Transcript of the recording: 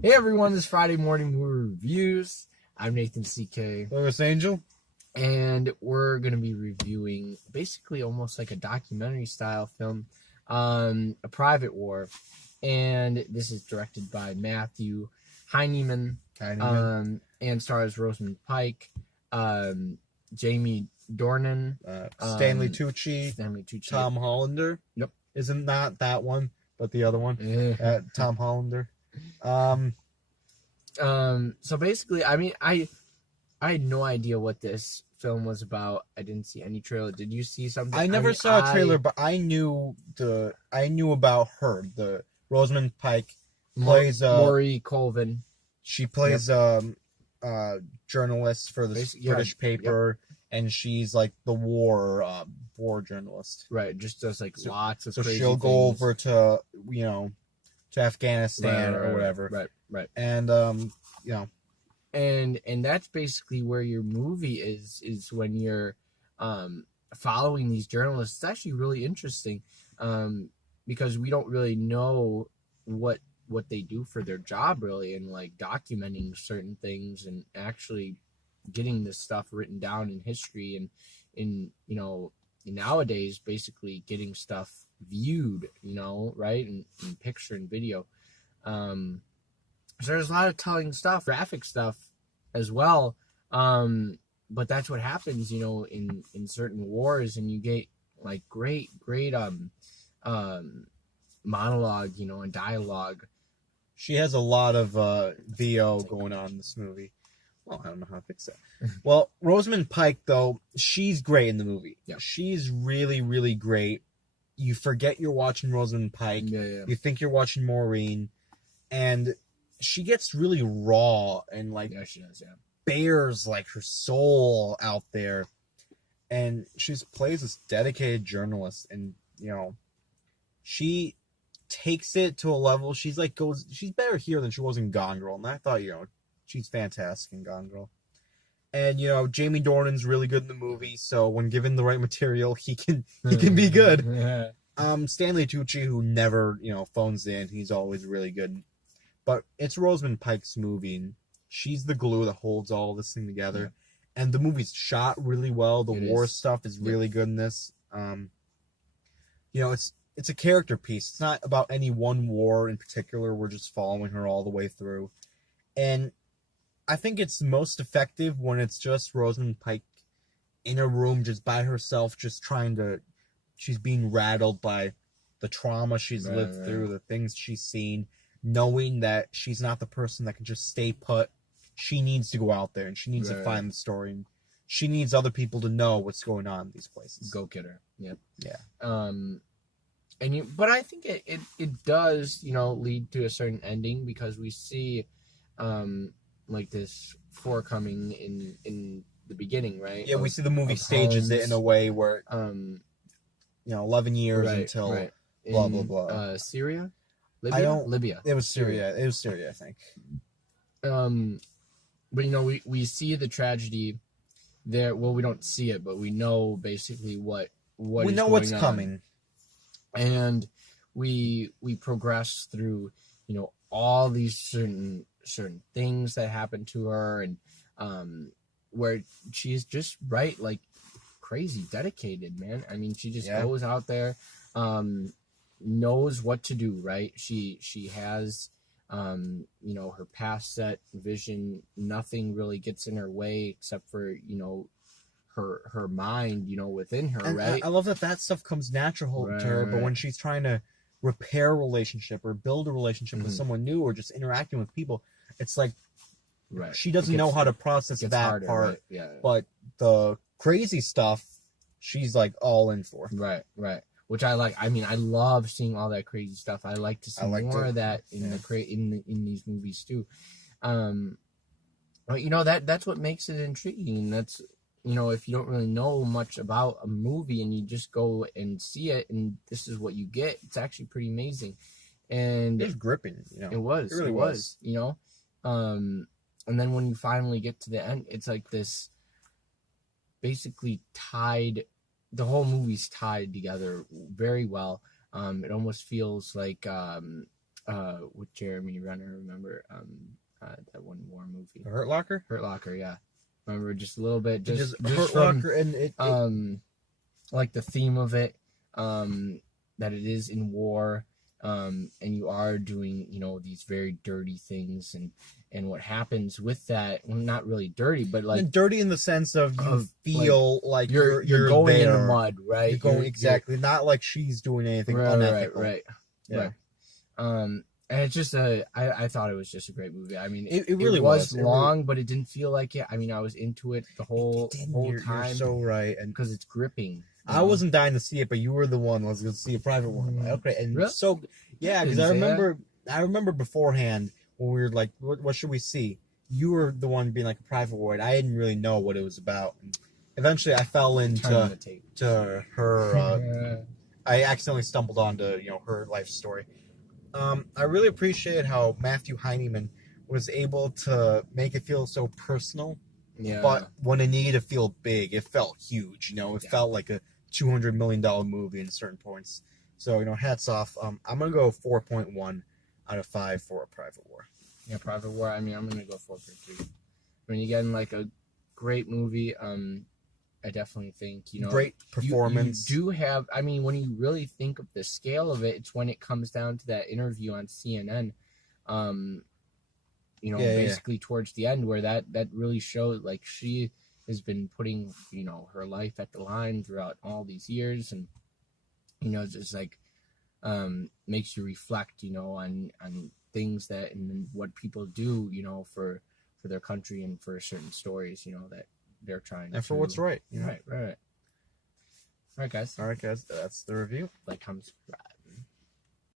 Hey everyone, this Friday morning movie reviews. I'm Nathan CK, Lewis Angel. and we're gonna be reviewing basically almost like a documentary style film, A Private War, and this is directed by Matthew Heineman, and stars Rosamund Pike, Jamie Dornan, Stanley Tucci, Tom Hollander. Yep. Isn't not that one, but the other one. Tom Hollander. So basically, I mean, I had no idea what this film was about. I didn't see any trailer. Did you see something? I never saw a trailer, but I knew about her. The Rosamund Pike plays Maury Colvin. She plays journalist for the British paper, and she's like the war journalist. Right, just does like lots of. So crazy she'll go over to to Afghanistan or whatever. Right. And and that's basically where your movie is when you're following these journalists. It's actually really interesting because we don't really know what they do for their job really, and like documenting certain things and actually getting this stuff written down in history and in nowadays basically getting stuff viewed, right, and picture and video. So there's a lot of telling stuff, graphic stuff as well. But that's what happens, in certain wars, and you get like great monologue, and dialogue. She has a lot of VO going on in this movie. Well, I don't know how to fix that. Well, Rosamund Pike, though, she's great in the movie. Yeah. She's really, really great. You forget you're watching Rosamund Pike. Yeah. You think you're watching Maureen. And she gets really raw and, like, yeah, she does, yeah. Bears, like, her soul out there. And she plays this dedicated journalist. And, she takes it to a level. She's better here than she was in Gone Girl. And I thought, she's fantastic in Gone Girl. And, Jamie Dornan's really good in the movie, so when given the right material, he can be good. Stanley Tucci, who never, phones in, he's always really good. But it's Rosamund Pike's movie, and she's the glue that holds all this thing together. Yeah. And the movie's shot really well. The war stuff is really good in this. It's a character piece. It's not about any one war in particular. We're just following her all the way through. And I think it's most effective when it's just Rosamund Pike in a room just by herself, she's being rattled by the trauma she's lived through, the things she's seen, knowing that she's not the person that can just stay put. She needs to go out there, and she needs to find the story, and she needs other people to know what's going on in these places. Go get her. Yep. Yeah. But I think it does, lead to a certain ending, because we see like this forecoming in the beginning, right? Yeah, we see the movie stages it in a way where 11 years until blah blah blah. Syria? Libya. It was Syria. It was Syria, I think. But we see the tragedy there. Well, we don't see it, but we know basically what we know what's coming. And we progress through, all these certain things that happen to her, and where she's just like crazy dedicated, man. I mean, she just goes out there, knows what to do, right? She has her past set vision. Nothing really gets in her way except for her mind, within her, and right? I love that stuff comes natural to her, but when she's trying to repair a relationship or build a relationship with someone new, or just interacting with people, it's like she doesn't know how to process that harder, part. Right? Yeah. But the crazy stuff, she's like all in for. Right. Which I like. I mean, I love seeing all that crazy stuff. I like to see more of that in in these movies too. But that's what makes it intriguing. That's if you don't really know much about a movie and you just go and see it, and this is what you get, it's actually pretty amazing. And it was gripping. It was. It really was. And then when you finally get to the end, it's like this basically tied. The whole movie's tied together very well. It almost feels like with Jeremy Renner. Remember that one war movie, Hurt Locker. Hurt Locker. Yeah, remember just a little bit, just Hurt from Locker, and it like the theme of it, that it is in war, and you are doing, these very dirty things, and what happens with that, well, not really dirty, but like dirty in the sense of you feel like you're going there. in the mud, right? You're going exactly, not like she's doing anything unethical. Right. Yeah. And it's just I thought it was just a great movie. I mean, it really was long, but it didn't feel like it. I mean, I was into it the whole you're time. So right, and because it's gripping. I wasn't dying to see it, but you were the one. Let's go see a private one. Okay, and really? so yeah, because I remember beforehand when we were like, what should we see? You were the one being like a private war, and I didn't really know what it was about. And eventually, I fell into to her. I accidentally stumbled onto her life story. I really appreciate how Matthew Heineman was able to make it feel so personal. Yeah. But when it needed to feel big, it felt huge. It felt like a $200 million movie in certain points. So, hats off. I'm going to go 4.1 out of 5 for A Private War. Yeah, Private War. I mean, I'm going to go 4.3. I mean, again, like a great movie. I definitely think, great performance. You do have, I mean, when you really think of the scale of it, it's when it comes down to that interview on CNN. Basically towards the end, where that really showed, like, she has been putting, her life at the line throughout all these years, and just like makes you reflect, on things that and what people do, for their country and for certain stories, that they're trying and for what's right. Right. All right, guys. That's the review. Like, comment, subscribe.